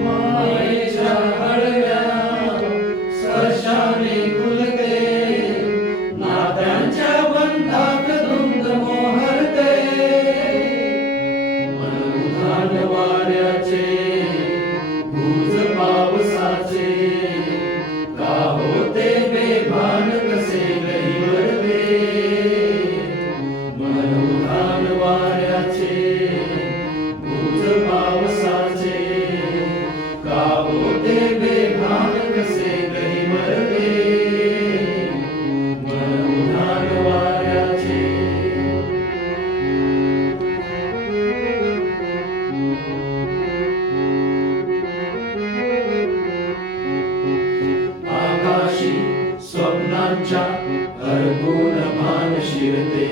मायेच्या हळव्या स्पर्शाने खुलते, नात्यांच्या बंधात धुंद मोहरते. मन उधाण वाऱ्याचे, गुज पावसाचे, का होते बेभान कसे लहिवरते. मन उधाण वाऱ्याचे, गुज पावसाचे, का होते बेभान कसे लहिवरते. मन उधाण वाऱ्याचे. आकाशी स्वप्नांच्या हरगून मान शिरते,